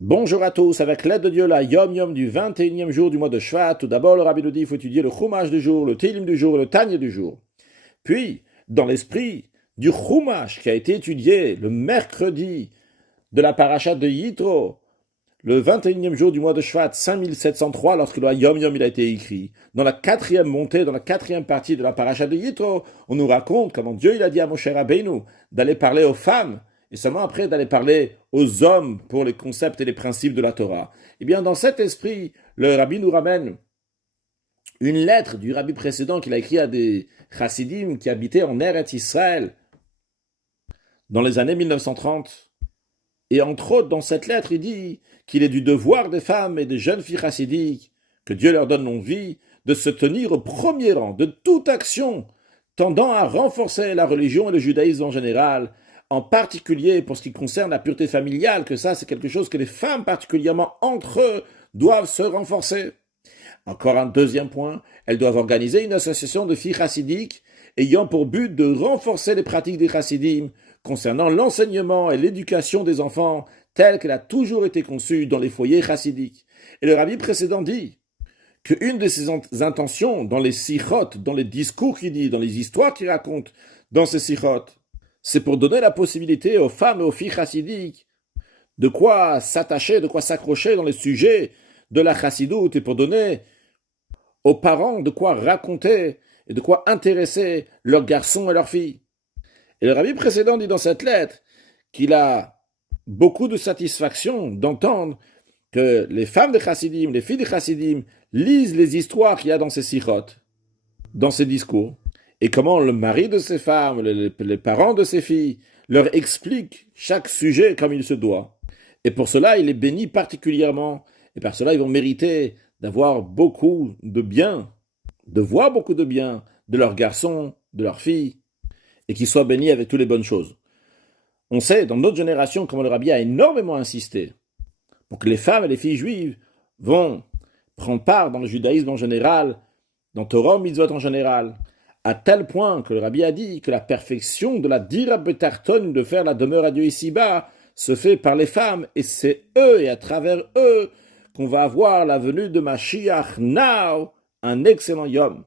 Bonjour à tous, avec l'aide de Dieu, la Yom Yom du 21e jour du mois de Shvat. Tout d'abord, le Rabbi nous dit qu'il faut étudier le Chumash du jour, le Télim du jour et le Tanya du jour. Puis, dans l'esprit du Chumash qui a été étudié le mercredi de la paracha de Yitro, le 21e jour du mois de Shvat, 5703, lorsque le Yom Yom il a été écrit, dans la quatrième montée, dans la quatrième partie de la paracha de Yitro, on nous raconte comment Dieu il a dit à Moshe Rabbeinu d'aller parler aux femmes et seulement après d'aller parler aux hommes pour les concepts et les principes de la Torah. Eh bien, dans cet esprit, le Rabbi nous ramène une lettre du Rabbi précédent qu'il a écrit à des chassidim qui habitaient en Eretz Israël dans les années 1930. Et entre autres, dans cette lettre, il dit qu'il est du devoir des femmes et des jeunes filles chassidiques, que Dieu leur donne longue vie, de se tenir au premier rang de toute action tendant à renforcer la religion et le judaïsme en général, en particulier pour ce qui concerne la pureté familiale, que ça c'est quelque chose que les femmes particulièrement entre eux doivent se renforcer. Encore un deuxième point, elles doivent organiser une association de filles chassidiques ayant pour but de renforcer les pratiques des chassidim concernant l'enseignement et l'éducation des enfants telle qu'elle a toujours été conçue dans les foyers chassidiques. Et le rabbi précédent dit qu'une de ses intentions dans les sichot, dans les discours qu'il dit, dans les histoires qu'il raconte dans ces sichot, c'est pour donner la possibilité aux femmes et aux filles chassidiques de quoi s'attacher, de quoi s'accrocher dans les sujets de la chassidoute et pour donner aux parents de quoi raconter et de quoi intéresser leurs garçons et leurs filles. Et le rabbi précédent dit dans cette lettre qu'il a beaucoup de satisfaction d'entendre que les femmes des chassidim, les filles des chassidim lisent les histoires qu'il y a dans ces sichot, dans ces discours, et comment le mari de ces femmes, les parents de ces filles leur expliquent chaque sujet comme il se doit. Et pour cela, il est béni particulièrement, et par cela, ils vont mériter d'avoir beaucoup de bien, de voir beaucoup de bien de leurs garçons, de leurs filles, et qu'ils soient bénis avec toutes les bonnes choses. On sait, dans notre génération, comment le rabbi a énormément insisté pour que les femmes et les filles juives vont prendre part dans le judaïsme en général, dans Torah mitzvot en général, à tel point que le rabbi a dit que la perfection de la dira betarton, de faire la demeure à Dieu ici-bas, se fait par les femmes, et c'est eux et à travers eux qu'on va avoir la venue de Mashiach now, un excellent yom.